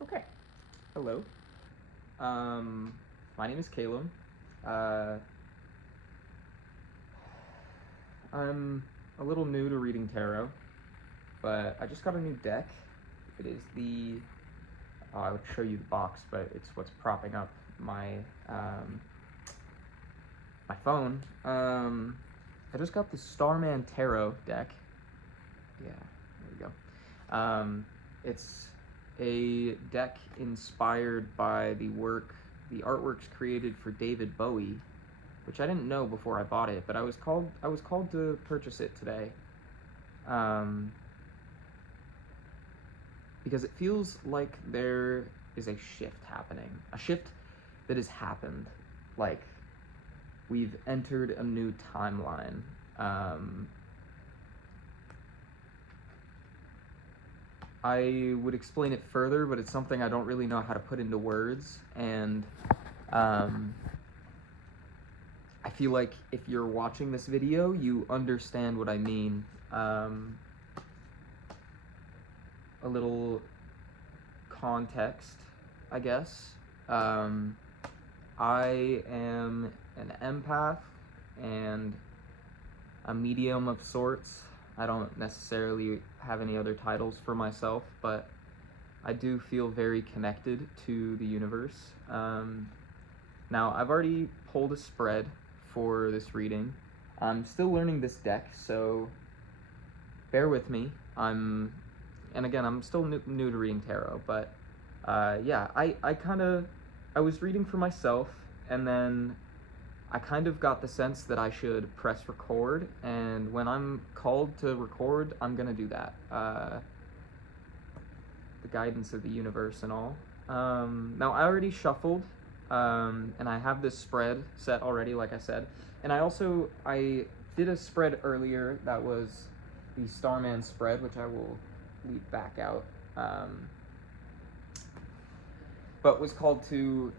Okay. Hello. My name is Caleb. Uh, I'm a little new to reading tarot, but I just got a new deck. It is the. I would show you the box, but it's what's propping up my phone. I just got the Starman Tarot deck. Yeah, there we go. It's a deck inspired by the artworks created for David Bowie, which I didn't know before I bought it, but I was called to purchase it today, because it feels like there is a shift happening, a shift that has happened, like we've entered a new timeline. I would explain it further, but it's something I don't really know how to put into words, and I feel like if you're watching this video, you understand what I mean. A little context, I guess. I am an empath and a medium of sorts. I don't necessarily have any other titles for myself, but I do feel very connected to the universe. Now, I've already pulled a spread for this reading. I'm still learning this deck, so bear with me. And again, I'm still new to reading tarot, but yeah, I was reading for myself, and then I kind of got the sense that I should press record, and when I'm called to record, I'm gonna do that. The guidance of the universe and all. Now, I already shuffled, and I have this spread set already, like I said. And I did a spread earlier that was the Starman spread, which I will leave back out. But was called to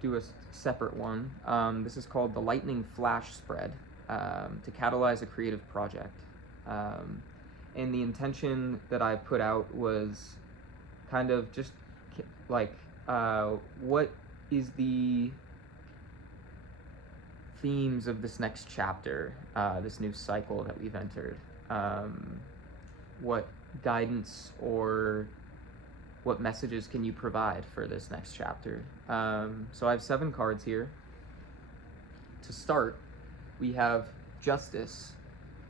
do a separate one. This is called the Lightning Flash spread, to catalyze a creative project. And the intention that I put out was kind of just like, what is the themes of this next chapter, this new cycle that we've entered? What guidance or what messages can you provide for this next chapter? So I have 7 cards here. To start, we have Justice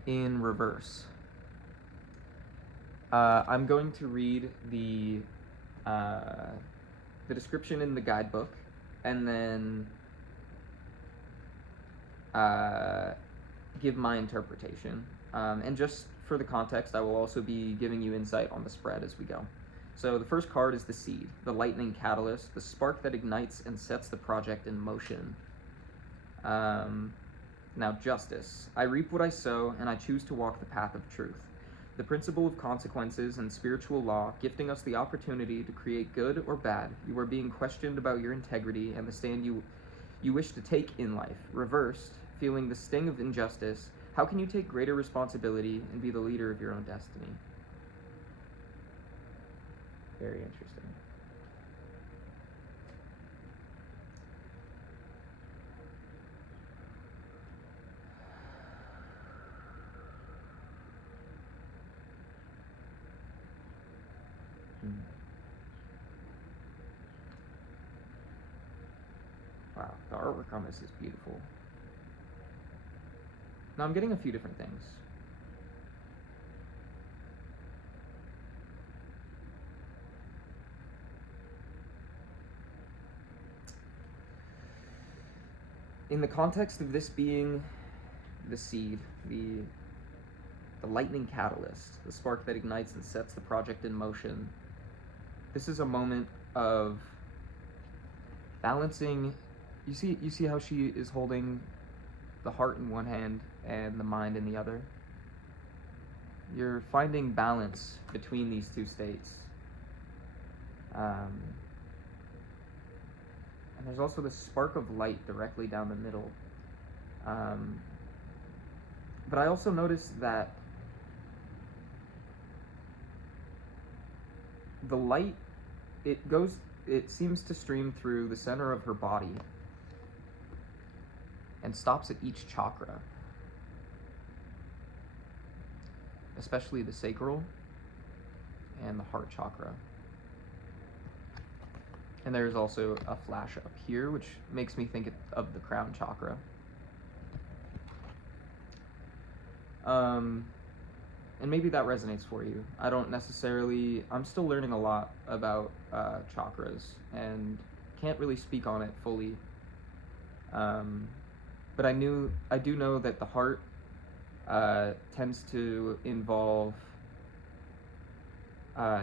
in reverse. I'm going to read the description in the guidebook, and then give my interpretation. And just for the context, I will also be giving you insight on the spread as we go. So the first card is the Seed, the lightning catalyst, the spark that ignites and sets the project in motion. Now, Justice. I reap what I sow, and I choose to walk the path of truth. The principle of consequences and spiritual law, gifting us the opportunity to create good or bad. You are being questioned about your integrity and the stand you wish to take in life. Reversed, feeling the sting of injustice, how can you take greater responsibility and be the leader of your own destiny? Very interesting. Wow, the artwork on this is beautiful. Now I'm getting a few different things. In the context of this being the Seed, the lightning catalyst, the spark that ignites and sets the project in motion, this is a moment of balancing. You see how she is holding the heart in one hand and the mind in the other? You're finding balance between these two states. And there's also this spark of light directly down the middle. But I also noticed that the light it seems to stream through the center of her body and stops at each chakra, especially the sacral and the heart chakra. And there's also a flash up here, which makes me think of the crown chakra. And maybe that resonates for you. I'm still learning a lot about chakras and can't really speak on it fully. But I do know that the heart tends to involve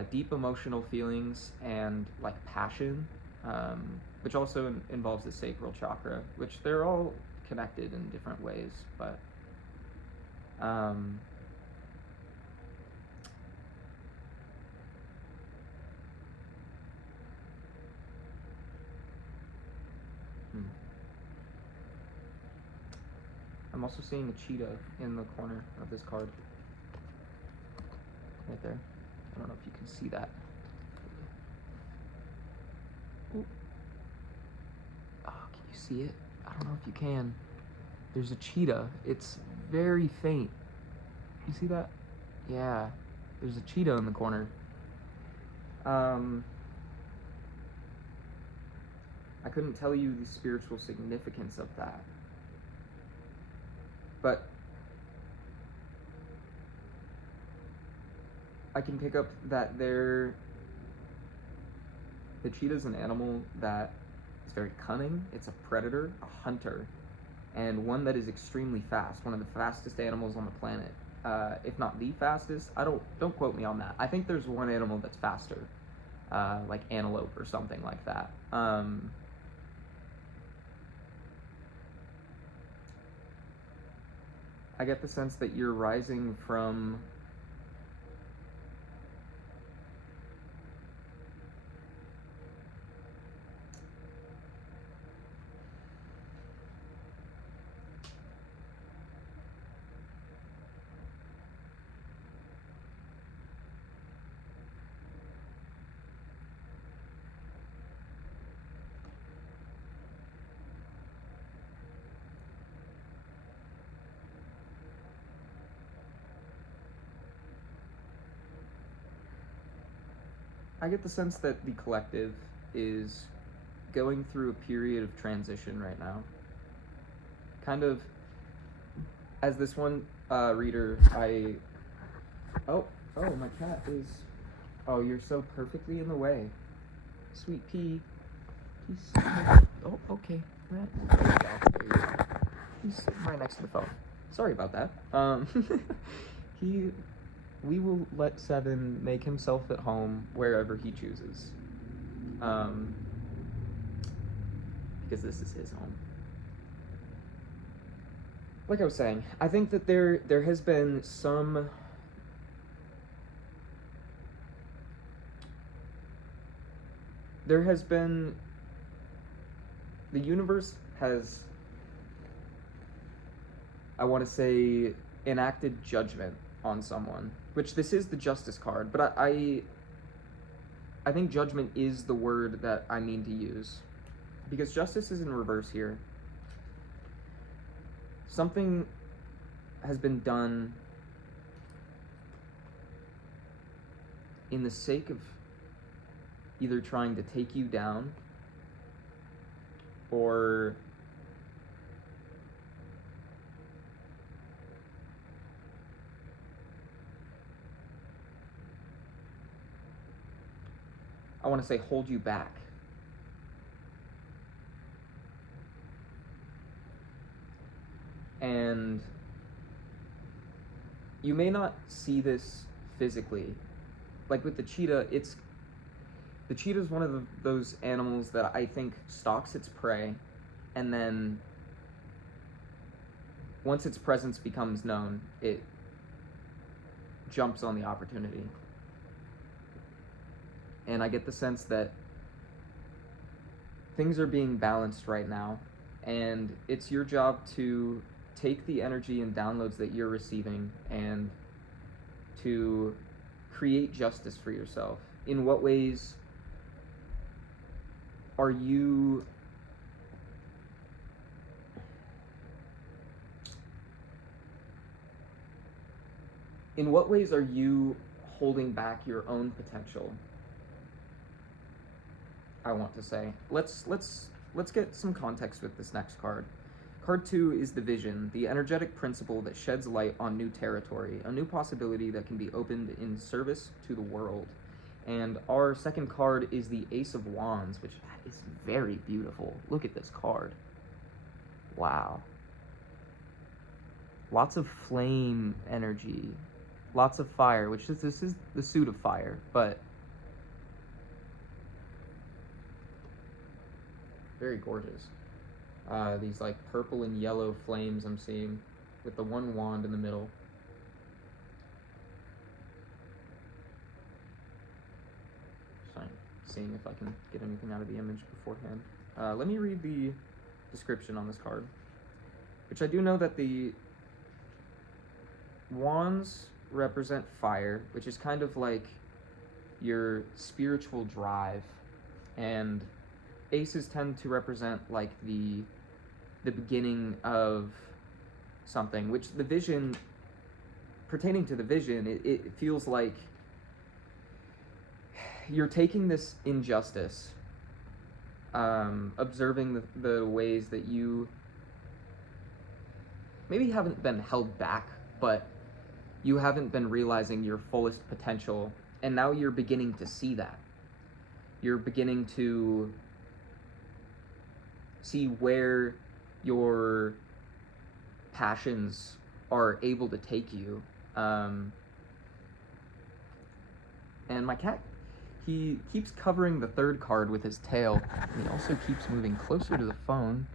deep emotional feelings and like passion, which also involves the sacral chakra, which they're all connected in different ways, but I'm also seeing a cheetah in the corner of this card. Right there. I don't know if you can see that. Ooh. Oh, can you see it? I don't know if you can. There's a cheetah. It's very faint. You see that? Yeah. There's a cheetah in the corner. I couldn't tell you the spiritual significance of that. But I can pick up that the cheetah's an animal that is very cunning. It's a predator, a hunter, and one that is extremely fast. One of the fastest animals on the planet, if not the fastest. Don't quote me on that. I think there's one animal that's faster, like antelope or something like that. I get the sense that you're rising from I get the sense that the collective is going through a period of transition right now. Kind of, as this one reader, oh, my cat is, oh, you're so perfectly in the way. Sweet pea. Oh, okay. He's sitting right next to the phone. Sorry about that. We will let Seven make himself at home wherever he chooses. Because this is his home. Like I was saying, I think that there has been some the universe has, I want to say, enacted judgment on someone, which this is the Justice card, but I think judgment is the word that I mean to use, because justice is in reverse here. Something has been done in the sake of either trying to take you down or I want to say hold you back. And you may not see this physically. Like with the cheetah, the cheetah is one of those animals that I think stalks its prey, and then once its presence becomes known, it jumps on the opportunity. And I get the sense that things are being balanced right now, and it's your job to take the energy and downloads that you're receiving and to create justice for yourself. In what ways are you in what ways are you holding back your own potential? I want to say. Let's get some context with this next card. Card 2 is the vision, the energetic principle that sheds light on new territory, a new possibility that can be opened in service to the world. And our second card is the Ace of Wands, which is very beautiful. Look at this card. Wow. Lots of flame energy, lots of fire, which this is the suit of fire, but very gorgeous. These like purple and yellow flames I'm seeing with the one wand in the middle. Seeing if I can get anything out of the image beforehand. Let me read the description on this card, which I do know that the wands represent fire, which is kind of like your spiritual drive, and aces tend to represent like the beginning of something, which the vision, pertaining to the vision, it feels like you're taking this injustice, observing the ways that you maybe haven't been held back, but you haven't been realizing your fullest potential, and now you're beginning to see that. You're beginning to see where your passions are able to take you. And my cat, he keeps covering the third card with his tail. He also keeps moving closer to the phone,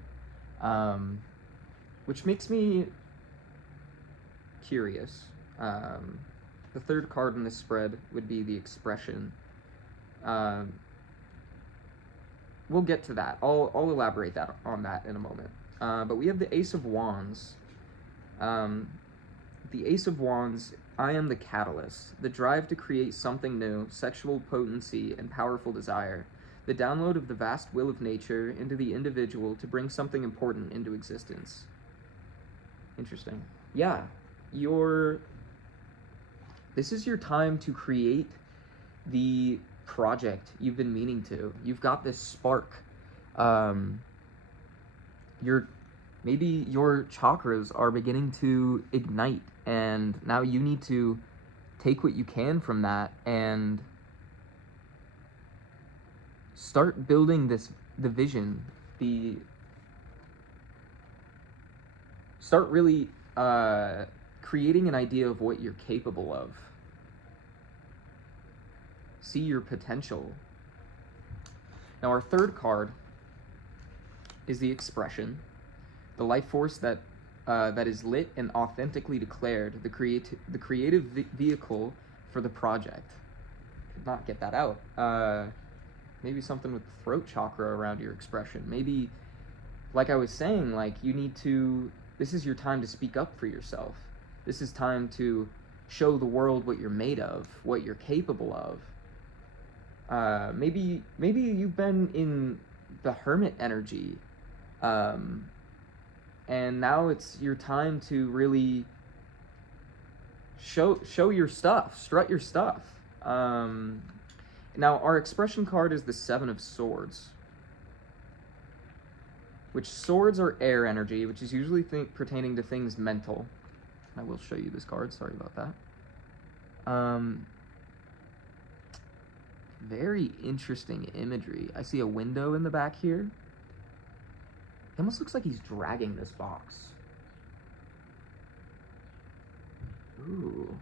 which makes me curious. The third card in this spread would be the expression. We'll get to that. I'll elaborate on that in a moment. But we have the Ace of Wands. The Ace of Wands, I am the catalyst, the drive to create something new, sexual potency, and powerful desire, the download of the vast will of nature into the individual to bring something important into existence. Interesting. Yeah, this is your time to create the project you've been meaning to. You've got this spark. Maybe your chakras are beginning to ignite, and now you need to take what you can from that and start building the vision, start really creating an idea of what you're capable of. See your potential. Now our third card is the expression, the life force that is lit and authentically declared, the creative vehicle for the project. Could not get that out. Maybe something with the throat chakra around your expression. Maybe, like I was saying, like this is your time to speak up for yourself. This is time to show the world what you're made of, what you're capable of. Maybe you've been in the hermit energy, and now it's your time to really show your stuff, strut your stuff. Now our expression card is the Seven of Swords, which swords are air energy, which is usually pertaining to things mental. I will show you this card, sorry about that. Very interesting imagery. I see a window in the back here. It almost looks like he's dragging this box. Ooh.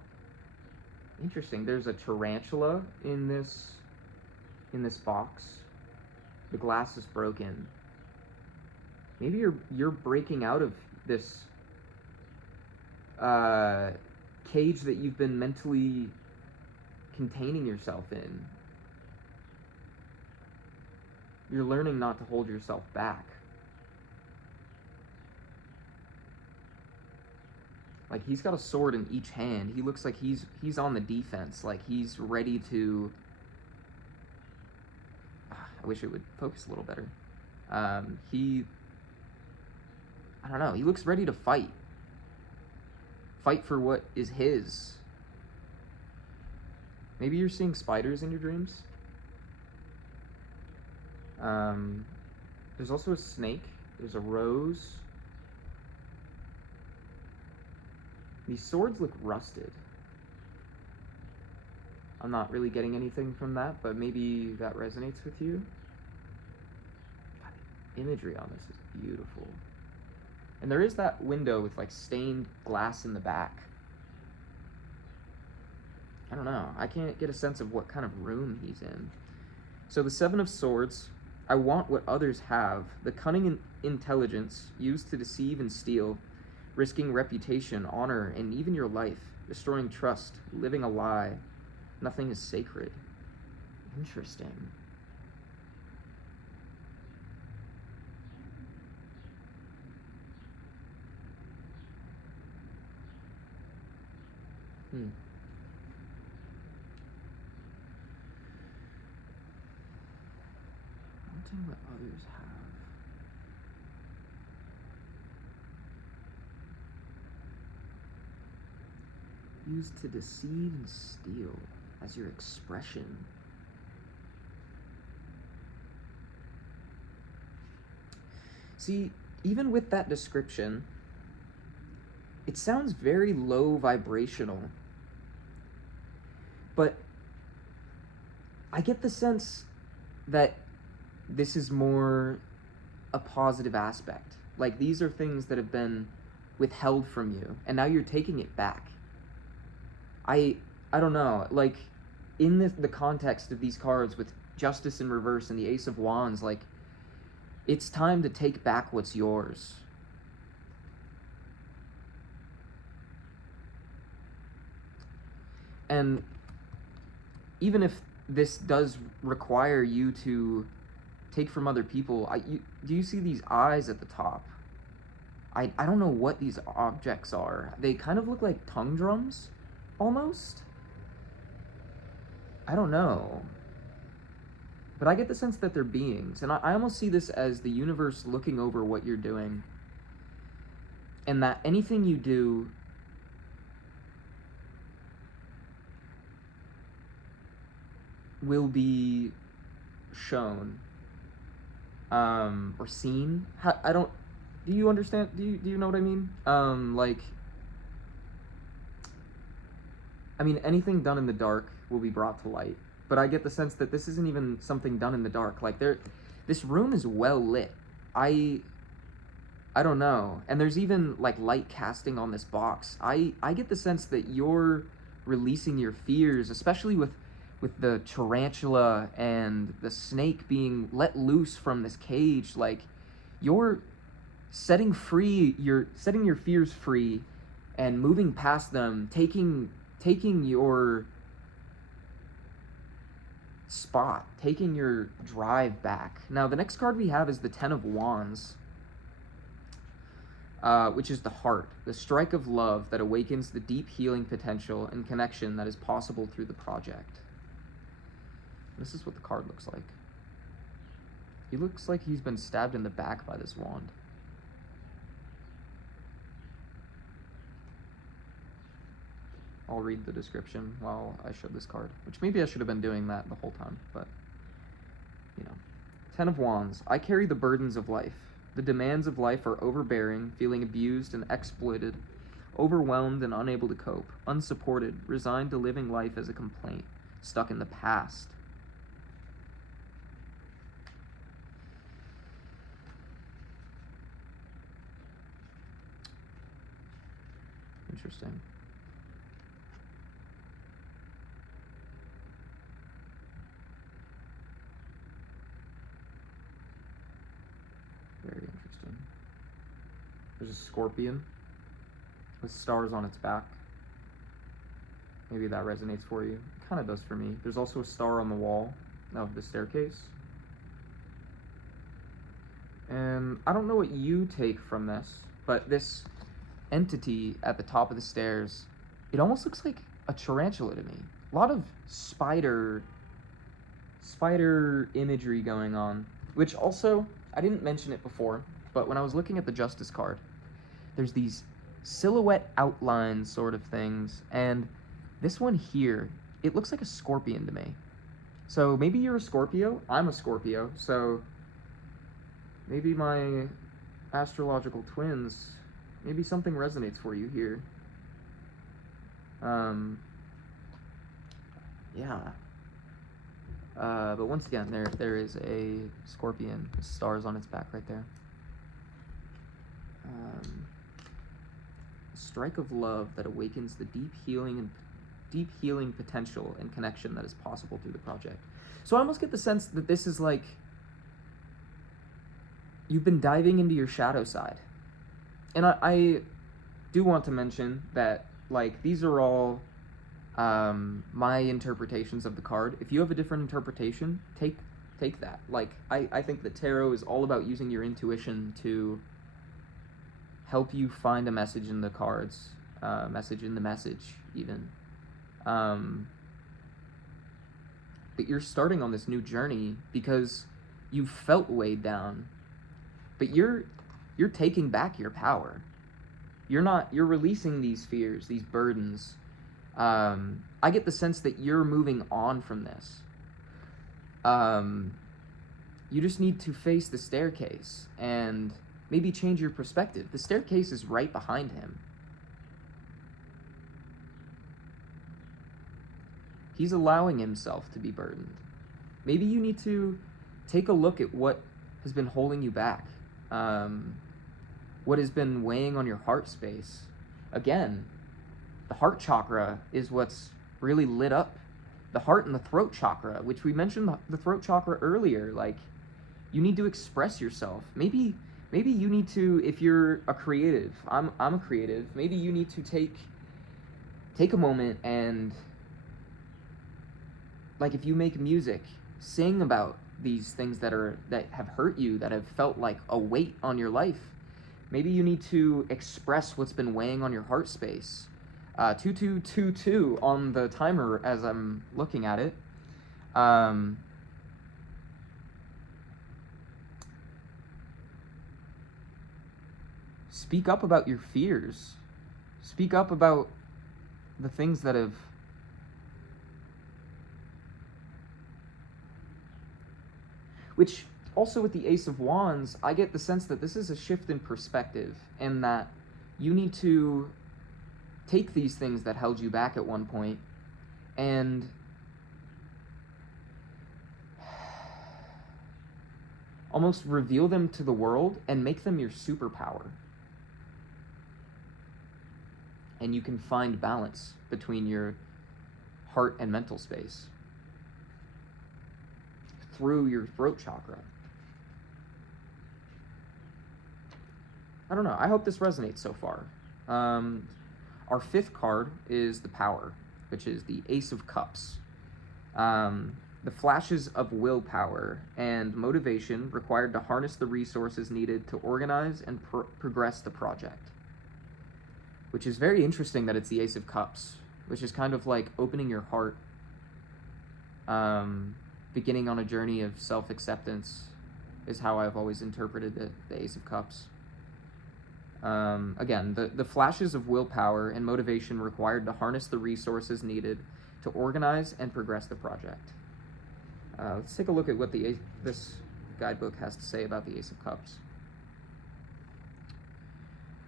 Interesting. There's a tarantula in this box. The glass is broken. Maybe you're breaking out of this cage that you've been mentally containing yourself in. You're learning not to hold yourself back. Like, he's got a sword in each hand. He looks like he's on the defense. Like, he's ready to... I wish it would focus a little better. He, I don't know, he looks ready to fight. Fight for what is his. Maybe you're seeing spiders in your dreams. There's also a snake. There's a rose. These swords look rusted. I'm not really getting anything from that, but maybe that resonates with you. God, the imagery on this is beautiful. And there is that window with like stained glass in the back. I don't know. I can't get a sense of what kind of room he's in. So the Seven of Swords, I want what others have, the cunning and intelligence used to deceive and steal, risking reputation, honor, and even your life, destroying trust, living a lie. Nothing is sacred. Interesting. Wanting what others have. Used to deceive and steal as your expression. See, even with that description, it sounds very low vibrational. But I get the sense that this is more a positive aspect. Like, these are things that have been withheld from you, and now you're taking it back. I don't know, like, in the context of these cards with Justice in reverse and the Ace of Wands, like, it's time to take back what's yours. And even if this does require you to take from other people, do you see these eyes at the top? I don't know what these objects are. They kind of look like tongue drums, almost. I don't know. But I get the sense that they're beings, and I almost see this as the universe looking over what you're doing, and that anything you do will be shown, or seen. Do you understand? Do you know what I mean? Anything done in the dark will be brought to light. But I get the sense that this isn't even something done in the dark. Like, this room is well lit. I don't know. And there's even like light casting on this box. I get the sense that you're releasing your fears, especially with the tarantula and the snake being let loose from this cage. Like, you're setting your fears free and moving past them, taking your spot, taking your drive back. Now, the next card we have is the Ten of Wands, which is the heart, the strike of love that awakens the deep healing potential and connection that is possible through the project. This is what the card looks like. He looks like he's been stabbed in the back by this wand. I'll read the description while I show this card, which maybe I should have been doing that the whole time, but, you know. Ten of Wands. I carry the burdens of life. The demands of life are overbearing, feeling abused and exploited, overwhelmed and unable to cope, unsupported, resigned to living life as a complaint, stuck in the past. Interesting. Very interesting. There's a scorpion with stars on its back. Maybe that resonates for you. It kind of does for me. There's also a star on the wall of the staircase. And I don't know what you take from this, but this entity at the top of the stairs, it almost looks like a tarantula to me. A lot of spider spider imagery going on, which also, I didn't mention it before, but when I was looking at the Justice card, there's these silhouette outline sort of things, and this one here, it looks like a scorpion to me. So maybe you're a Scorpio, I'm a Scorpio, so maybe my astrological twins, maybe something resonates for you here. Yeah. But once again, there is a scorpion with stars on its back right there. A strike of love that awakens the deep healing potential and connection that is possible through the project. So I almost get the sense that this is like you've been diving into your shadow side. And I do want to mention that, like, these are all my interpretations of the card. If you have a different interpretation, take that. Like, I think that tarot is all about using your intuition to help you find a message in the cards, message in the message, even. But you're starting on this new journey because you felt weighed down, but you're taking back your power. You're releasing these fears, these burdens. I get the sense that you're moving on from this. You just need to face the staircase and maybe change your perspective. The staircase is right behind him. He's allowing himself to be burdened. Maybe you need to take a look at what has been holding you back. What has been weighing on your heart space. Again, the heart chakra is what's really lit up. The heart and the throat chakra, which we mentioned the throat chakra earlier, like, you need to express yourself. Maybe you need to, if you're a creative, I'm a creative, maybe you need to take a moment and, like, if you make music, sing about these things that have hurt you, that have felt like a weight on your life. Maybe you need to express what's been weighing on your heart space. 2222 on the timer as I'm looking at it. Speak up about your fears. Speak up about the things that have which also with the Ace of Wands, I get the sense that this is a shift in perspective, and that you need to take these things that held you back at one point and almost reveal them to the world and make them your superpower. And you can find balance between your heart and mental space through your throat chakra. I don't know. I hope this resonates so far. Our fifth card is the Power, which is the Ace of Cups. The flashes of willpower and motivation required to harness the resources needed to organize and progress the project. Which is very interesting that it's the Ace of Cups, which is kind of like opening your heart, beginning on a journey of self-acceptance is how I've always interpreted the Ace of Cups. Again, the flashes of willpower and motivation required to harness the resources needed to organize and progress the project. Let's take a look at what this guidebook has to say about the Ace of Cups.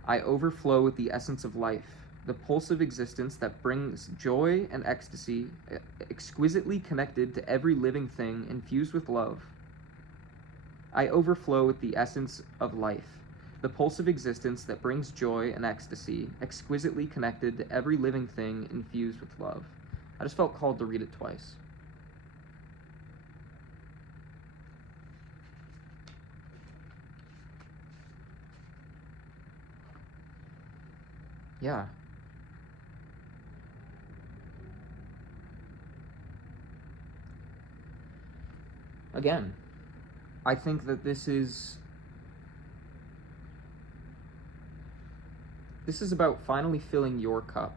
I overflow with the essence of life, the pulse of existence that brings joy and ecstasy, exquisitely connected to every living thing, infused with love. I overflow with the essence of life, the pulse of existence that brings joy and ecstasy, exquisitely connected to every living thing, infused with love. I just felt called to read it twice. Yeah. Again, I think that this is about finally filling your cup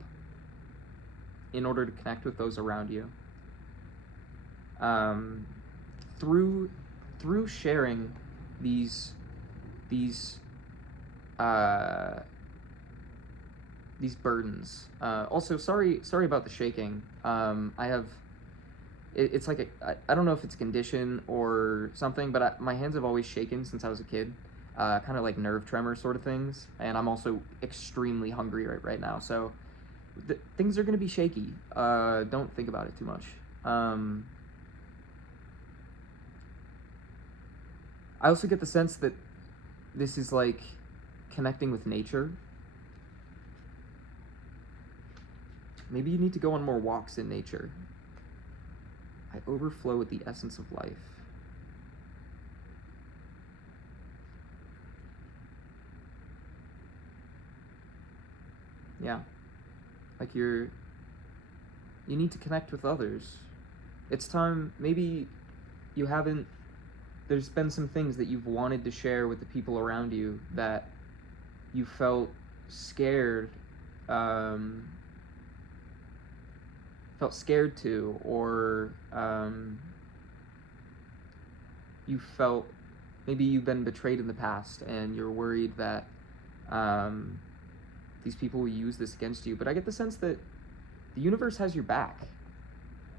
in order to connect with those around you. through sharing these these uh, these burdens. Also, sorry about the shaking. I have it's like I don't know if it's a condition or something, but my hands have always shaken since I was a kid. Kind of like nerve tremor sort of things, and I'm also extremely hungry right now, so things are gonna be shaky. Don't think about it too much. I also get the sense that this is like connecting with nature. Maybe you need to go on more walks in nature. I overflow with the essence of life. Yeah. Like you need to connect with others. It's time, maybe you haven't, there's been some things that you've wanted to share with the people around you that you felt scared, to, or you felt maybe you've been betrayed in the past and you're worried that these people will use this against you. But I get the sense that the universe has your back.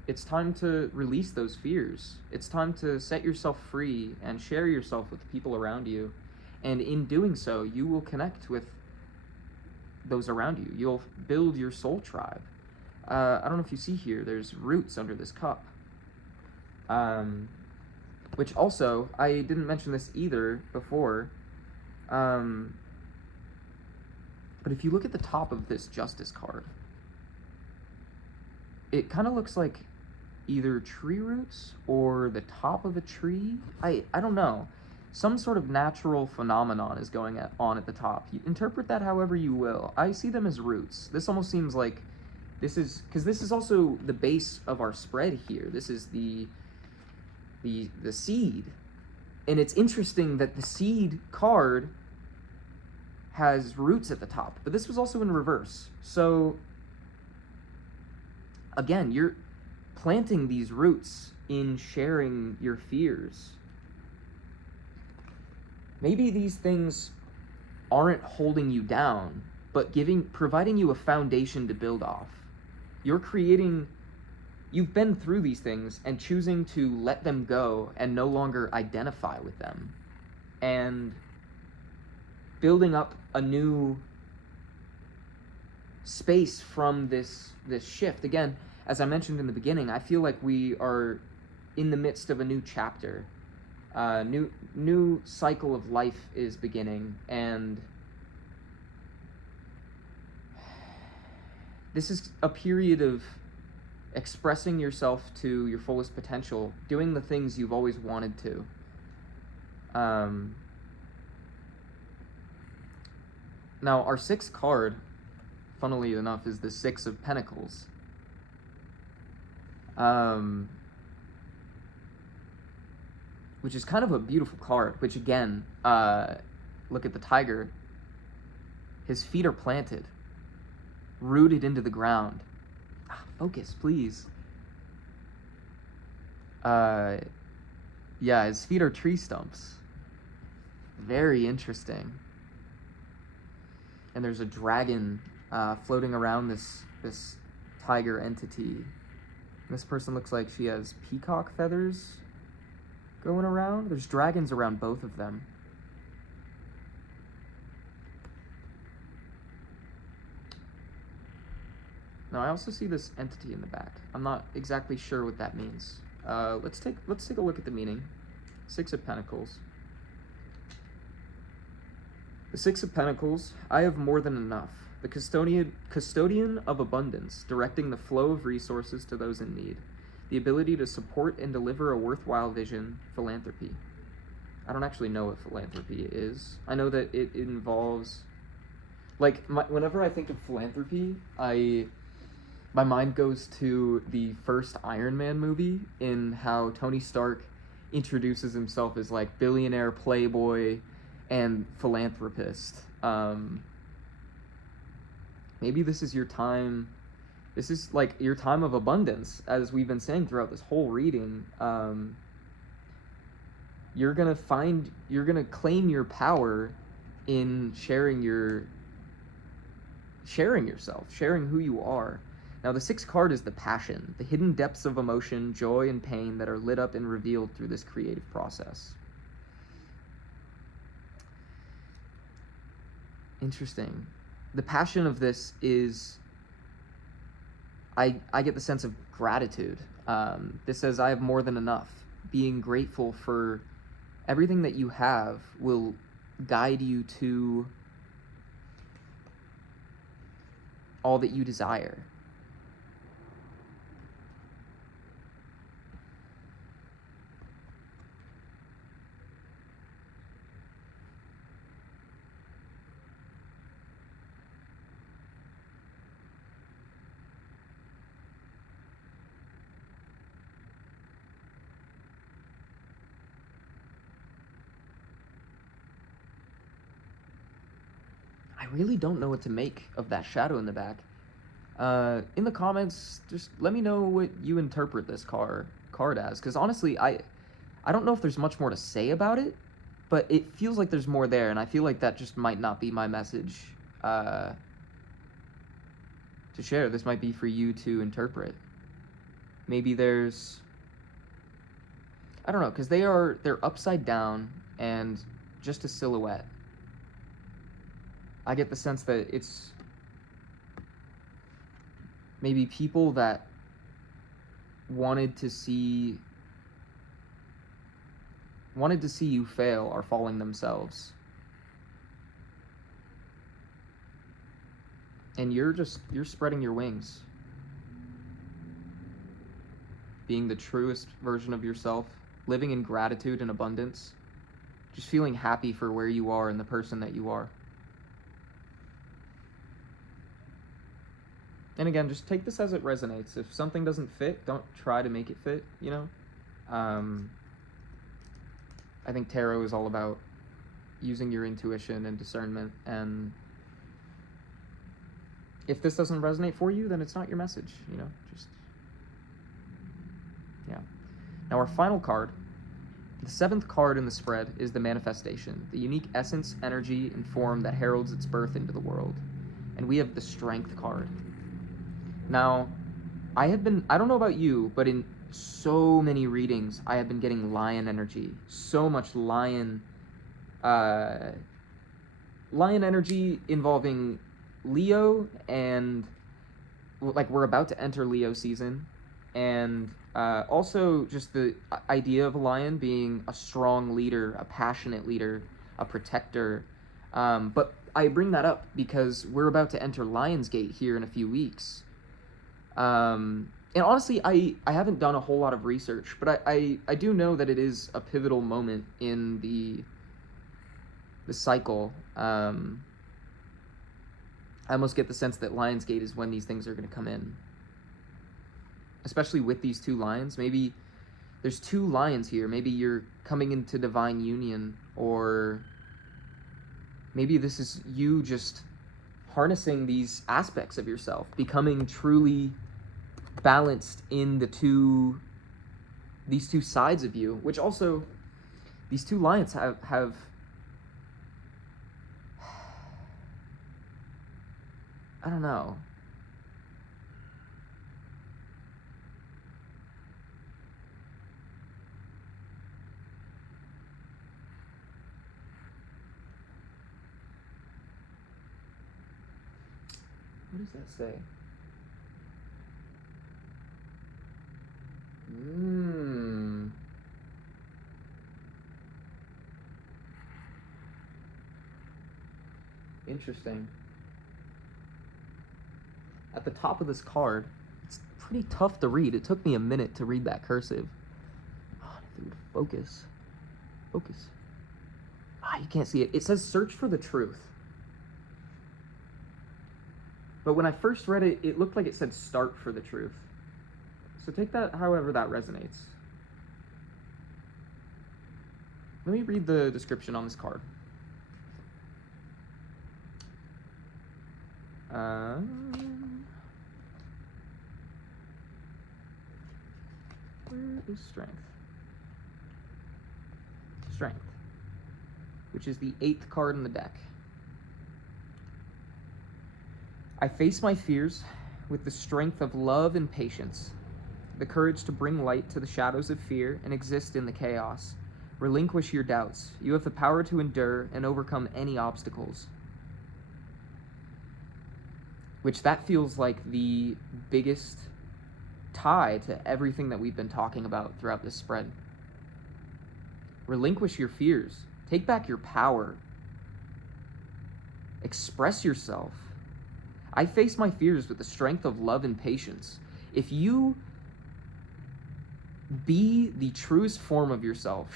It's time to release those fears. It's time to set yourself free and share yourself with the people around you. And in doing so, you will connect with those around you. You'll build your soul tribe. I don't know if you see here, there's roots under this cup. Which also, I didn't mention this either before, but if you look at the top of this Justice card, it kind of looks like either tree roots or the top of a tree. I don't know. Some sort of natural phenomenon is going on at the top. You interpret that however you will. I see them as roots. This almost seems like this is, because this is also the base of our spread here. This is the seed. And it's interesting that the seed card has roots at the top, but this was also in reverse. So again, you're planting these roots in sharing your fears. Maybe these things aren't holding you down, but providing you a foundation to build off. You've been through these things and choosing to let them go and no longer identify with them, and building up a new space from this shift. Again, as I mentioned in the beginning, I feel like we are in the midst of a new chapter. New cycle of life is beginning, and this is a period of expressing yourself to your fullest potential, doing the things you've always wanted to. Now, our sixth card, funnily enough, is the Six of Pentacles. Which is kind of a beautiful card, which again, look at the tiger. His feet are planted, rooted into the ground. Focus, please. Yeah, his feet are tree stumps. Very interesting. And there's a dragon floating around this tiger entity. This person looks like she has peacock feathers going around. There's dragons around both of them. Now I also see this entity in the back. I'm not exactly sure what that means. Let's take a look at the meaning. Six of Pentacles. The Six of Pentacles, I have more than enough. The custodian of abundance, directing the flow of resources to those in need. The ability to support and deliver a worthwhile vision, philanthropy. I don't actually know what philanthropy is. I know that it involves, like, whenever I think of philanthropy, my mind goes to the first Iron Man movie, in how Tony Stark introduces himself as like billionaire playboy and philanthropist. Maybe this is your time. This is like your time of abundance, as we've been saying throughout this whole reading. you're gonna claim your power in sharing yourself, sharing who you are. Now, the sixth card is the passion, the hidden depths of emotion, joy, and pain that are lit up and revealed through this creative process. Interesting. The passion of this is, I get the sense of gratitude. This says, I have more than enough. Being grateful for everything that you have will guide you to all that you desire. I really don't know what to make of that shadow in the back. In the comments, just let me know what you interpret this card as, because honestly, I don't know if there's much more to say about it, but it feels like there's more there, and I feel like that just might not be my message to share. This might be for you to interpret. Maybe there's, I don't know, because they're upside down and just a silhouette. I get the sense that it's maybe people that wanted to see you fail are falling themselves. And you're spreading your wings. Being the truest version of yourself, living in gratitude and abundance, just feeling happy for where you are and the person that you are. And again, just take this as it resonates. If something doesn't fit, don't try to make it fit, you know? I think tarot is all about using your intuition and discernment, and if this doesn't resonate for you, then it's not your message, you know? Just, yeah. Now our final card, the seventh card in the spread, is the manifestation, the unique essence, energy, and form that heralds its birth into the world. And we have the strength card. Now, I don't know about you, but in so many readings, I have been getting lion energy. So much lion energy involving Leo, and like we're about to enter Leo season. And also just the idea of a lion being a strong leader, a passionate leader, a protector. But I bring that up because we're about to enter Lionsgate here in a few weeks. And honestly, I haven't done a whole lot of research, but I do know that it is a pivotal moment in the cycle. I almost get the sense that Lionsgate is when these things are going to come in. Especially with these two lions. Maybe there's two lions here. Maybe you're coming into divine union, or maybe this is you just harnessing these aspects of yourself, becoming truly balanced in these two sides of you, which also these two lions have I don't know. What does that say? Interesting. At the top of this card, it's pretty tough to read. It took me a minute to read that cursive. Oh, dude, focus. Focus. You can't see it. It says search for the truth. But when I first read it, it looked like it said start for the truth. So take that however that resonates. Let me read the description on this card. Where is strength? Strength, which is the 8th card in the deck. I face my fears with the strength of love and patience, the courage to bring light to the shadows of fear and exist in the chaos. Relinquish your doubts. You have the power to endure and overcome any obstacles. Which that feels like the biggest tie to everything that we've been talking about throughout this spread. Relinquish your fears. Take back your power. Express yourself. I face my fears with the strength of love and patience. If you be the truest form of yourself,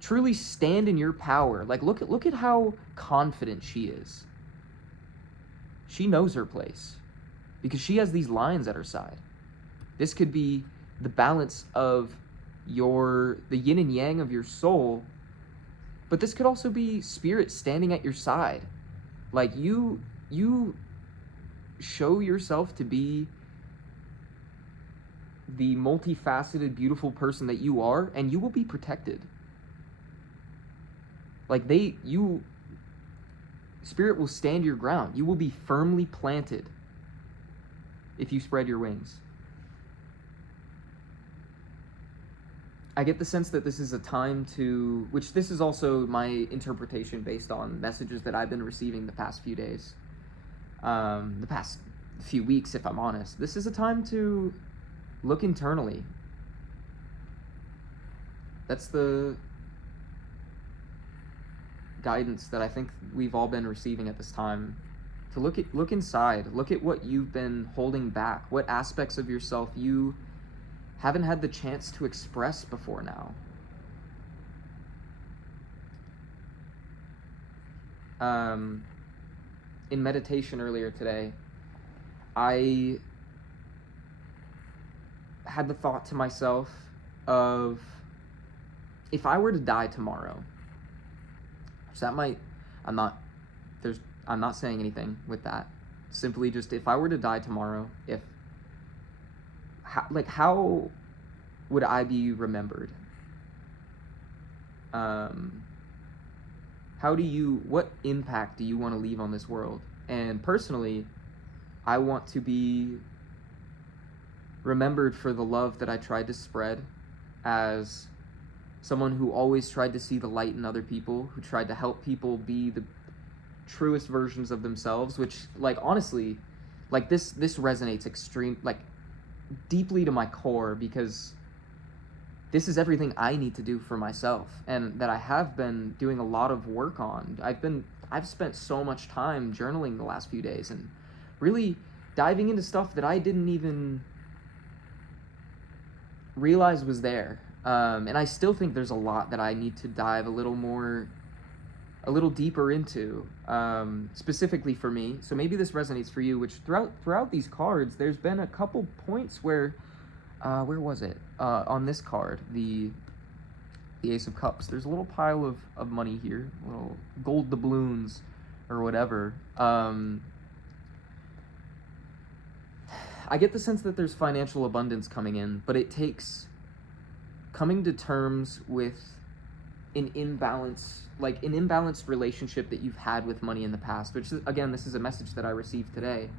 truly stand in your power. Like look at how confident she is. She knows her place because she has these lions at her side. This could be the balance of the yin and yang of your soul, but this could also be spirit standing at your side. Like you show yourself to be the multifaceted, beautiful person that you are, and you will be protected. Like Spirit will stand your ground. You will be firmly planted if you spread your wings. I get the sense that this is a time which this is also my interpretation based on messages that I've been receiving the past few days, the past few weeks, if I'm honest. This is a time to look internally. That's the guidance that I think we've all been receiving at this time. To look inside, look at what you've been holding back, what aspects of yourself you haven't had the chance to express before now. In meditation earlier today, I had the thought to myself of, if I were to die tomorrow, so that might, I'm not saying anything with that. Simply just, if I were to die tomorrow, how would I be remembered? What impact do you want to leave on this world? And personally, I want to be remembered for the love that I tried to spread as someone who always tried to see the light in other people, who tried to help people be the truest versions of themselves, which, honestly, this resonates deeply to my core, because this is everything I need to do for myself, and that I have been doing a lot of work on. I've spent so much time journaling the last few days and really diving into stuff that I didn't even realize was there. And I still think there's a lot that I need to dive a little deeper into, specifically for me. So maybe this resonates for you, which throughout these cards, there's been a couple points where was it? On this card, the Ace of Cups, there's a little pile of money here, little gold doubloons or whatever. I get the sense that there's financial abundance coming in, but it takes coming to terms with an imbalanced relationship that you've had with money in the past, which is, again, this is a message that I received today,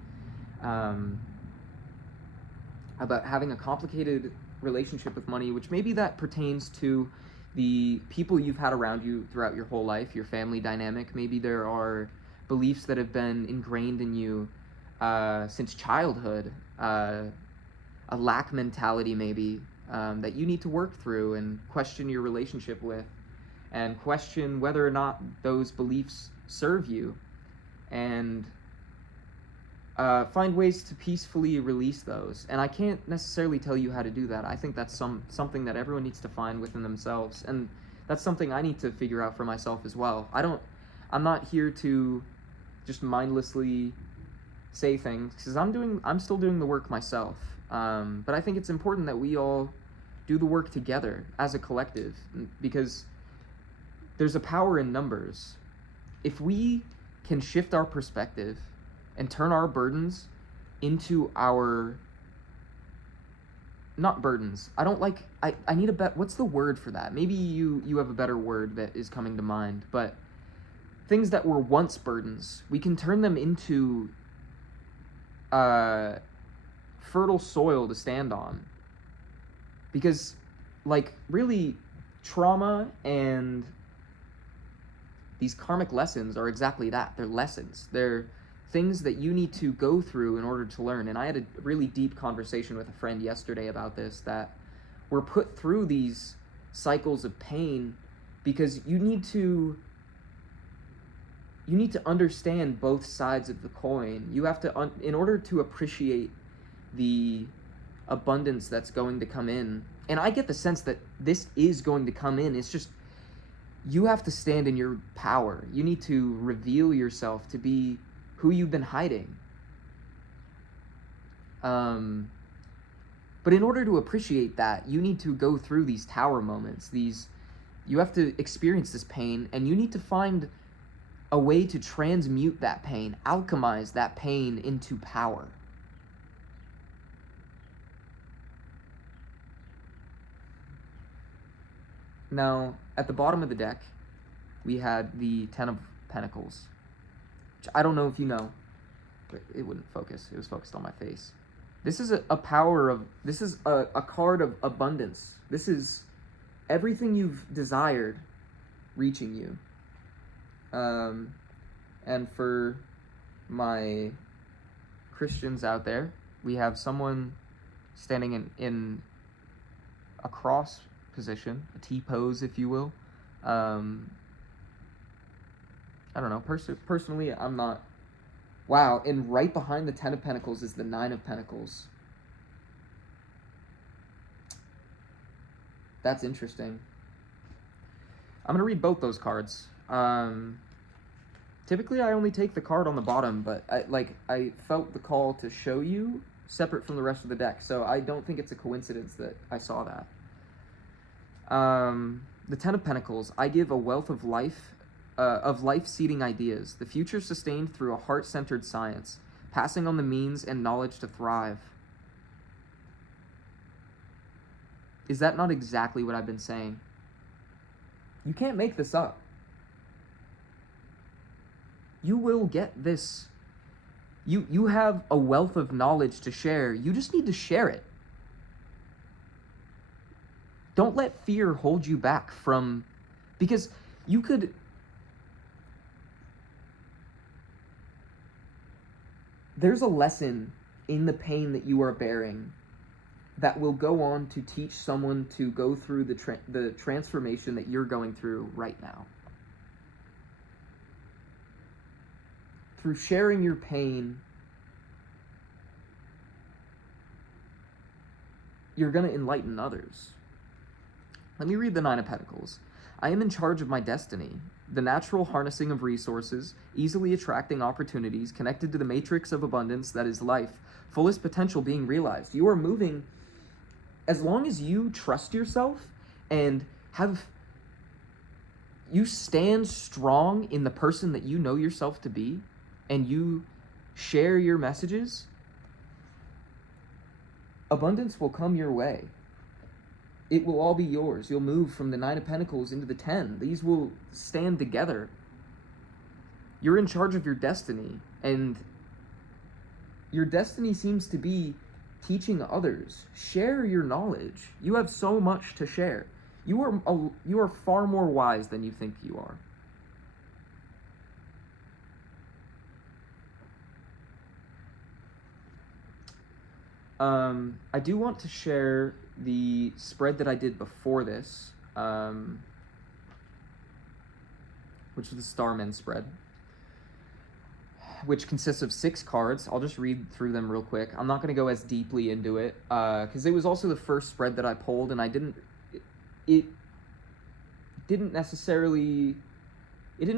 about having a complicated relationship with money, which maybe that pertains to the people you've had around you throughout your whole life, your family dynamic. Maybe there are beliefs that have been ingrained in you since childhood, a lack mentality maybe, that you need to work through and question your relationship with, and question whether or not those beliefs serve you, and find ways to peacefully release those. And I can't necessarily tell you how to do that. I think that's something that everyone needs to find within themselves, and that's something I need to figure out for myself as well. I'm not here to just mindlessly say things, because I'm still doing the work myself. But I think it's important that we all do the work together as a collective, because there's a power in numbers. If we can shift our perspective and turn our burdens into our not burdens. I don't like, I need what's the word for that? Maybe you have a better word that is coming to mind, but things that were once burdens, we can turn them into fertile soil to stand on. Because, like, really, trauma and these karmic lessons are exactly that. They're lessons. They're things that you need to go through in order to learn. And I had a really deep conversation with a friend yesterday about this, that we're put through these cycles of pain because you need to understand both sides of the coin. You have to, in order to appreciate the abundance that's going to come in. And I get the sense that this is going to come in. It's just, you have to stand in your power. You need to reveal yourself to be who you've been hiding. But in order to appreciate that, you need to go through these tower moments. You have to experience this pain, and you need to find a way to transmute that pain, alchemize that pain into power. Now, at the bottom of the deck, we had the Ten of Pentacles, which I don't know if you know, but it wouldn't focus. It was focused on my face. This is a card of abundance. This is everything you've desired reaching you. And for my Christians out there, we have someone standing in a cross position, a T-pose, if you will. I don't know. Personally, I'm not. Wow, and right behind the Ten of Pentacles is the Nine of Pentacles. That's interesting. I'm going to read both those cards. Typically, I only take the card on the bottom, but I felt the call to show you separate from the rest of the deck, so I don't think it's a coincidence that I saw that. The Ten of Pentacles, I give a wealth of life-seeding ideas, the future sustained through a heart-centered science, passing on the means and knowledge to thrive. Is that not exactly what I've been saying? You can't make this up. You will get this. You have a wealth of knowledge to share. You just need to share it. Don't let fear hold you back from, because you could, there's a lesson in the pain that you are bearing that will go on to teach someone to go through the transformation that you're going through right now. Through sharing your pain, you're going to enlighten others. Let me read the Nine of Pentacles. I am in charge of my destiny, the natural harnessing of resources, easily attracting opportunities, connected to the matrix of abundance that is life, fullest potential being realized. You are moving, as long as you trust yourself and you stand strong in the person that you know yourself to be, and you share your messages, abundance will come your way. It will all be yours. You'll move from the Nine of Pentacles into the Ten. These will stand together. You're in charge of your destiny, and your destiny seems to be teaching others. Share your knowledge. You have so much to share. You are far more wise than you think you are. I do want to share the spread that I did before this, which was the Starman spread, which consists of 6 cards. I'll just read through them real quick. I'm not going to go as deeply into it, because it was also the first spread that I pulled, and it didn't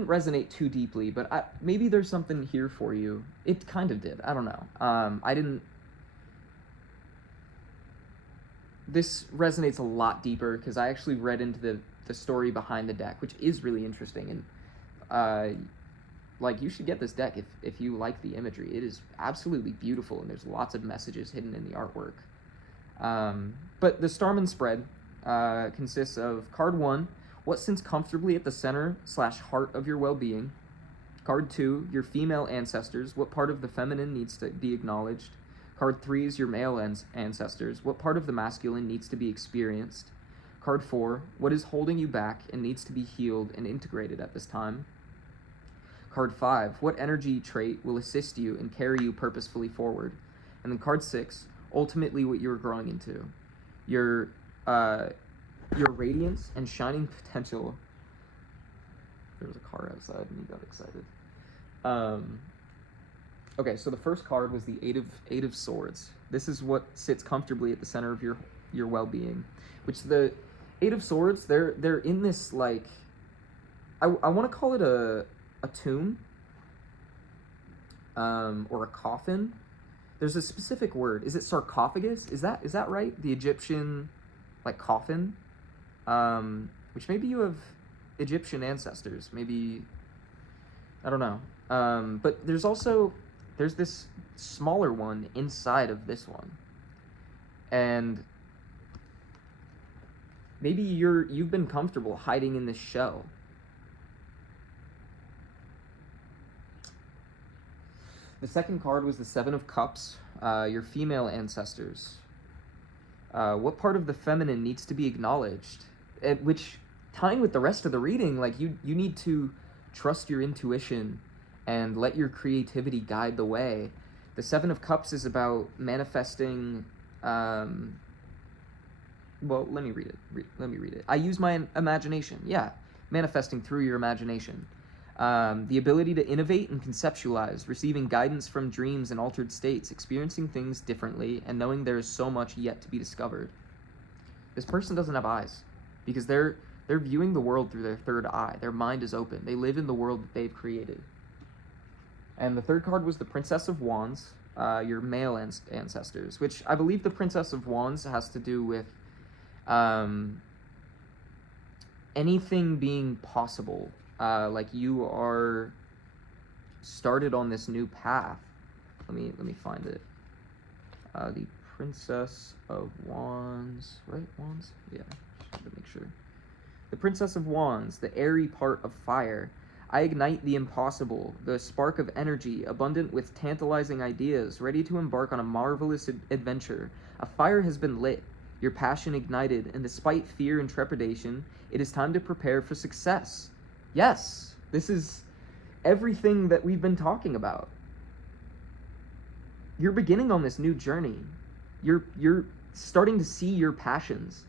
resonate too deeply, but maybe there's something here for you. It kind of did. I don't know. This resonates a lot deeper because I actually read into the story behind the deck, which is really interesting. And you should get this deck if you like the imagery. It is absolutely beautiful, and there's lots of messages hidden in the artwork. But the Starman spread consists of card 1, what sits comfortably at the center/heart of your well-being. Card 2, your female ancestors, what part of the feminine needs to be acknowledged. Card 3 is your male ancestors, what part of the masculine needs to be experienced. Card 4, what is holding you back and needs to be healed and integrated at this time. Card 5, what energy trait will assist you and carry you purposefully forward. And then card 6, ultimately what you're growing into. Your radiance and shining potential. There was a car outside and he got excited. Okay, so the first card was the Eight of Swords. This is what sits comfortably at the center of your well-being. Which the Eight of Swords, they're in this, like, I want to call it a tomb, or a coffin. There's a specific word. Is it sarcophagus? Is that right? The Egyptian, like, coffin. Which maybe you have Egyptian ancestors. Maybe, I don't know. But there's this smaller one inside of this one. And maybe you've been comfortable hiding in this shell. The second card was the Seven of Cups, your female ancestors. What part of the feminine needs to be acknowledged? Which, tying with the rest of the reading, like, you need to trust your intuition and let your creativity guide the way. The Seven of Cups is about manifesting, well, let me read it. I use my imagination. Yeah, manifesting through your imagination. The ability to innovate and conceptualize, receiving guidance from dreams and altered states, experiencing things differently, and knowing there is so much yet to be discovered. This person doesn't have eyes, because they're viewing the world through their third eye. Their mind is open. They live in the world that they've created. And the third card was the Princess of Wands, your male ancestors, which I believe the Princess of Wands has to do with anything being possible. Like, you are started on this new path. Let me find it. The Princess of Wands, right? Wands? Yeah, just to make sure. The Princess of Wands, the airy part of fire. I ignite the impossible, the spark of energy, abundant with tantalizing ideas, ready to embark on a marvelous adventure. A fire has been lit, your passion ignited, and despite fear and trepidation, it is time to prepare for success. Yes, this is everything that we've been talking about. You're beginning on this new journey. You're starting to see your passions.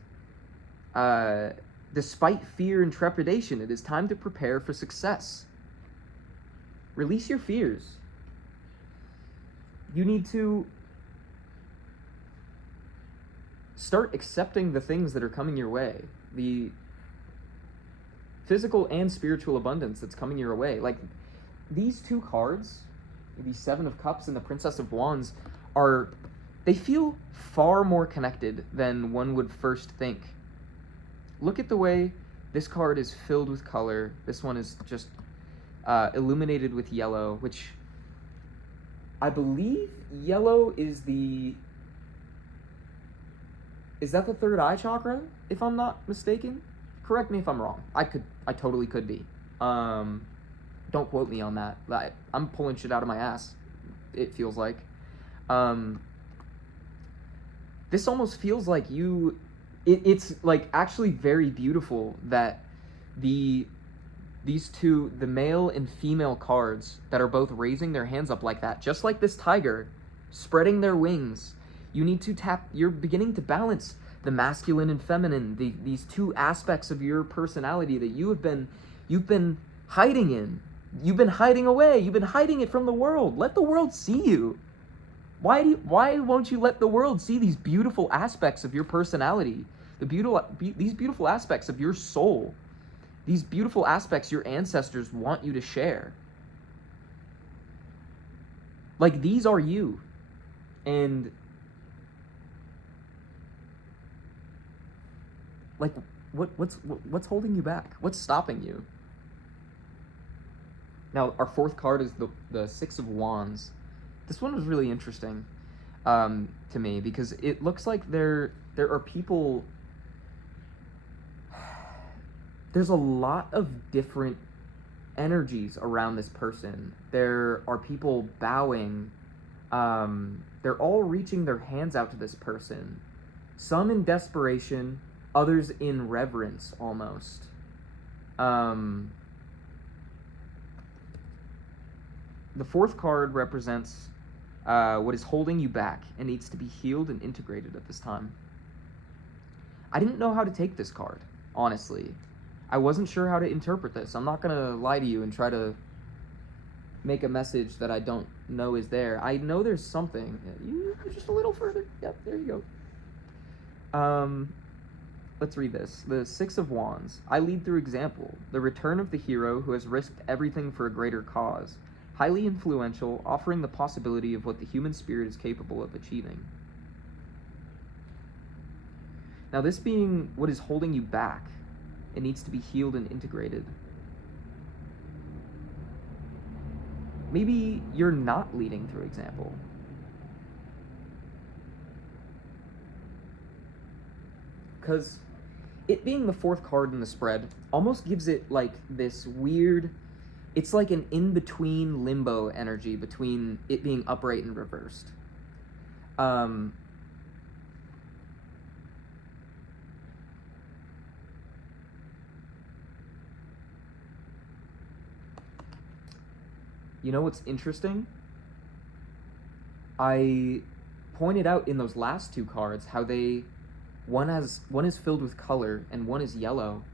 Despite fear and trepidation, it is time to prepare for success. Release your fears. You need to start accepting the things that are coming your way. The physical and spiritual abundance that's coming your way. Like, these two cards, the Seven of Cups and the Princess of Wands, they feel far more connected than one would first think. Look at the way this card is filled with color. This one is just illuminated with yellow, which I believe yellow is that the third eye chakra, if I'm not mistaken? Correct me if I'm wrong. I totally could be. Don't quote me on that. I'm pulling shit out of my ass, it feels like. This almost feels like it's like actually very beautiful that these two, the male and female cards that are both raising their hands up like that, just like this tiger, spreading their wings. You need to you're beginning to balance the masculine and feminine, these two aspects of your personality that you've been hiding in. You've been hiding away. You've been hiding it from the world. Let the world see you. Why won't you let the world see these beautiful aspects of your personality? These beautiful aspects of your soul. These beautiful aspects your ancestors want you to share. Like, these are you. And like, what's holding you back? What's stopping you? Now, our fourth card is the Six of Wands. This one was really interesting. to me, because it looks like there are people. There's a lot of different energies around this person. There are people bowing. They're all reaching their hands out to this person. Some in desperation, others in reverence, almost. The fourth card represents what is holding you back and needs to be healed and integrated at this time. I didn't know how to take this card, honestly. I wasn't sure how to interpret this. I'm not going to lie to you and try to make a message that I don't know is there. I know there's something. Just a little further. Yep, there you go. Let's read this. The Six of Wands. I lead through example. The return of the hero who has risked everything for a greater cause. Highly influential, offering the possibility of what the human spirit is capable of achieving. Now, this being what is holding you back, it needs to be healed and integrated. Maybe you're not leading through example. Because it being the fourth card in the spread almost gives it like this weird, it's like an in-between limbo energy between it being upright and reversed. You know what's interesting? I pointed out in those last two cards how one is filled with color and one is yellow.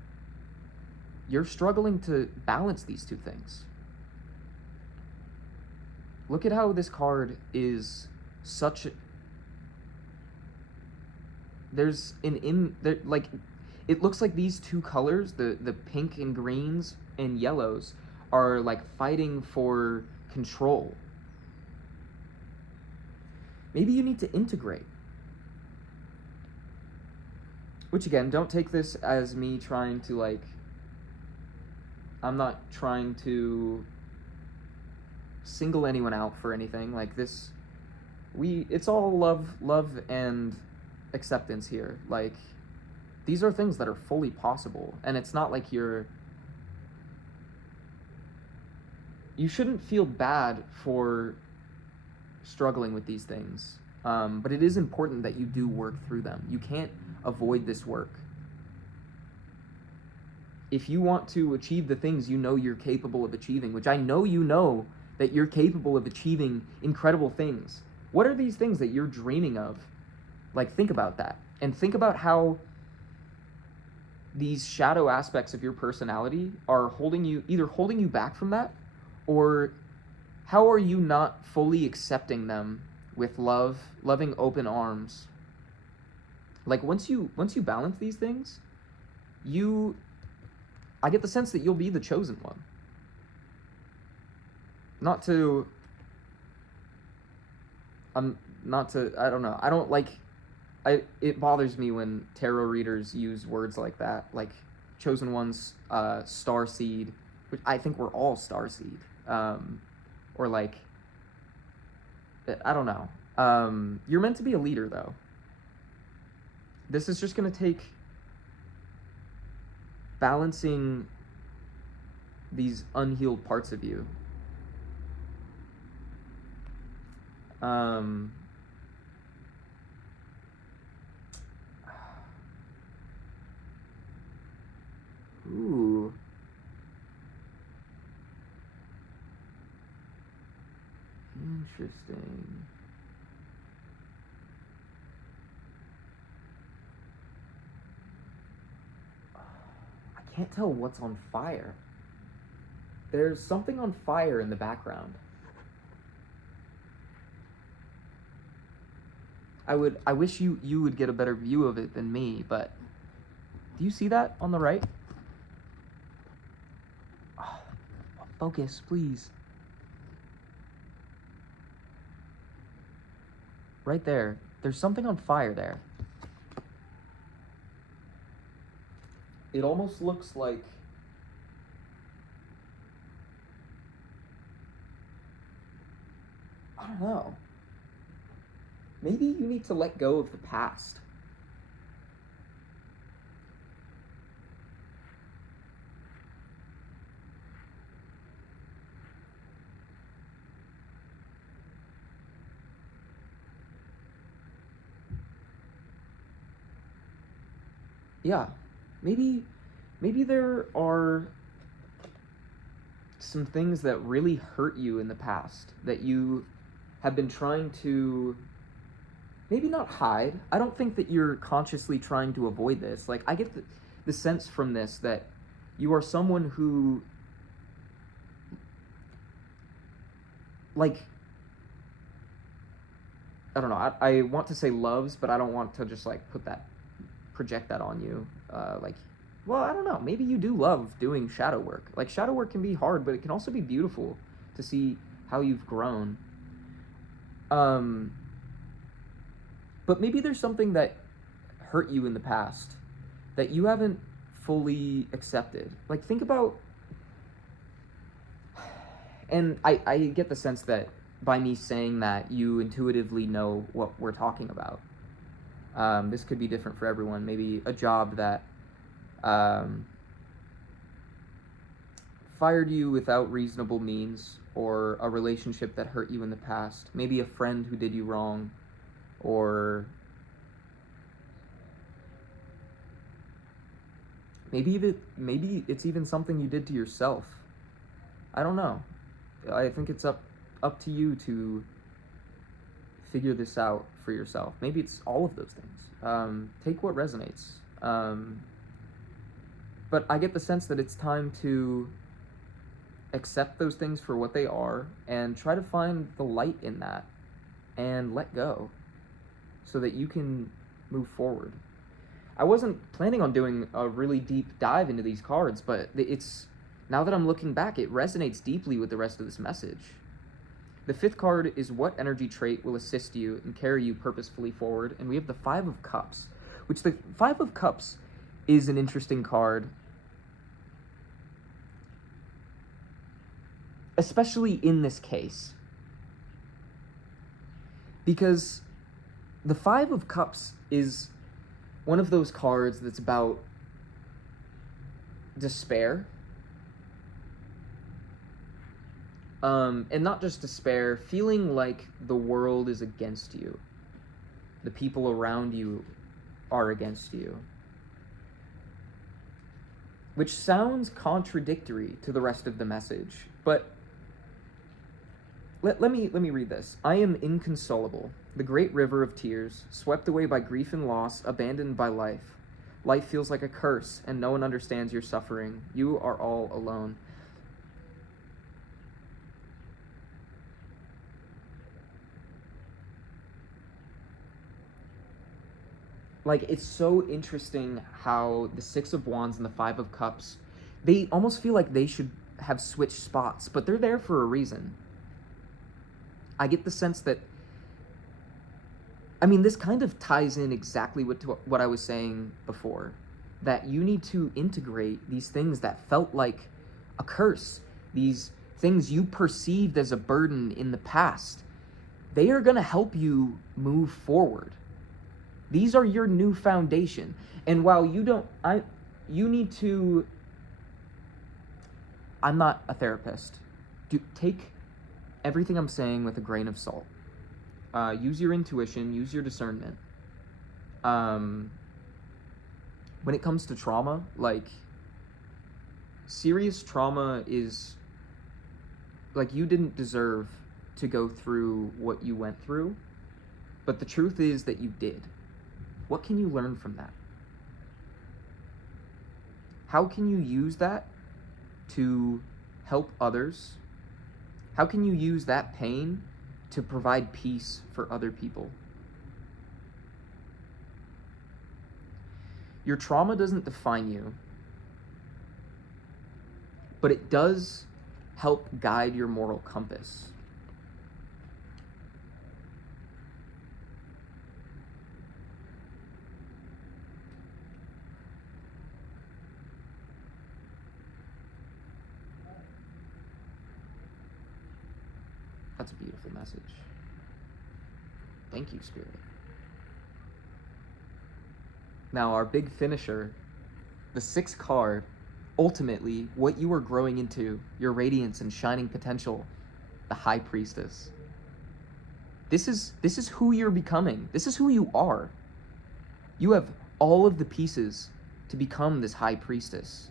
You're struggling to balance these two things. Look at how this card is such a, there's like it looks like these two colors, the pink and greens and yellows, are like fighting for control. Maybe you need to integrate. Which again, don't take this as me trying to like, I'm not trying to single anyone out for anything like this. It's all love and acceptance here. Like, these are things that are fully possible, and it's not like you shouldn't feel bad for struggling with these things, but it is important that you do work through them. You can't avoid this work. If you want to achieve the things you know you're capable of achieving, which I know you know that you're capable of achieving incredible things, what are these things that you're dreaming of? Like, think about that, and think about how these shadow aspects of your personality are either holding you back from that, or how are you not fully accepting them with loving open arms? Like, once you balance these things, I get the sense that you'll be the chosen one. I don't know. I don't like, it bothers me when tarot readers use words like that, like chosen one's, starseed, which I think we're all starseed. Or like, I don't know. You're meant to be a leader, though. This is just going to take balancing these unhealed parts of you. Ooh. Interesting. I can't tell what's on fire. There's something on fire in the background. I wish you would get a better view of it than me, but do you see that on the right? Oh, focus, please. Right there. There's something on fire there. It almost looks like, I don't know. maybe you need to let go of the past. Yeah, maybe there are some things that really hurt you in the past that you have been trying to maybe not hide. I don't think that you're consciously trying to avoid this. Like, I get the sense from this that you are someone who, like, I don't know, I want to say loves, but I don't want to just, like, project that on you. Like, well, I don't know, maybe you do love doing shadow work. Like, shadow work can be hard, but it can also be beautiful to see how you've grown. But maybe there's something that hurt you in the past that you haven't fully accepted. Like, think about, and I get the sense that by me saying that, you intuitively know what we're talking about. This could be different for everyone. Maybe a job that fired you without reasonable means, or a relationship that hurt you in the past. Maybe a friend who did you wrong, or maybe it's even something you did to yourself. I don't know. I think it's up to you to figure this out for yourself. Maybe it's all of those things. Take what resonates. But I get the sense that it's time to accept those things for what they are and try to find the light in that and let go so that you can move forward. I wasn't planning on doing a really deep dive into these cards, but it's, now that I'm looking back, it resonates deeply with the rest of this message. The fifth card is what energy trait will assist you and carry you purposefully forward, and we have the Five of Cups, which the Five of Cups is an interesting card, especially in this case, because the Five of Cups is one of those cards that's about despair. And not just despair, feeling like the world is against you. The people around you are against you. Which sounds contradictory to the rest of the message, but let me read this. I am inconsolable, the great river of tears, swept away by grief and loss, abandoned by life. Life feels like a curse, and no one understands your suffering. You are all alone. Like, it's so interesting how the Six of Wands and the Five of Cups, they almost feel like they should have switched spots, but they're there for a reason. I get the sense that, I mean, this kind of ties in exactly with what I was saying before, that you need to integrate these things that felt like a curse, these things you perceived as a burden in the past. They are going to help you move forward. These are your new foundation. And while you need to, I'm not a therapist. Take everything I'm saying with a grain of salt. Use your intuition, use your discernment. When it comes to trauma, like, serious trauma is, like, you didn't deserve to go through what you went through, but the truth is that you did. What can you learn from that? How can you use that to help others? How can you use that pain to provide peace for other people? Your trauma doesn't define you, but it does help guide your moral compass. That's a beautiful message. Thank you, Spirit. Now, our big finisher, the 6th card, ultimately, what you are growing into, your radiance and shining potential, the High Priestess. This is who you're becoming. This is who you are. You have all of the pieces to become this High Priestess.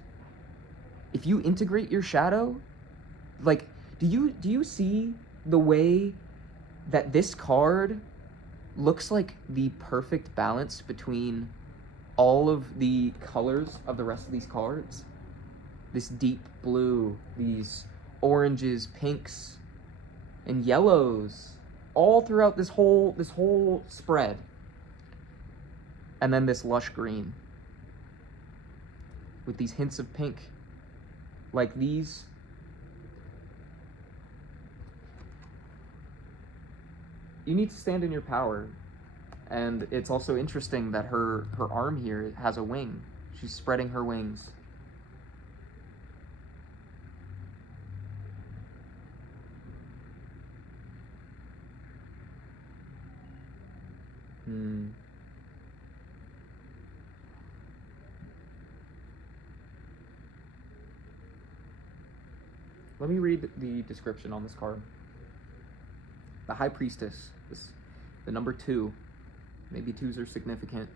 If you integrate your shadow, like, do you see the way that this card looks like the perfect balance between all of the colors of the rest of these cards? This deep blue, these oranges, pinks, and yellows, all throughout this whole spread. And then this lush green with these hints of pink. Like these. You need to stand in your power. And it's also interesting that her arm here has a wing. She's spreading her wings. Let me read the description on this card. The High Priestess, the number 2. Maybe 2s are significant.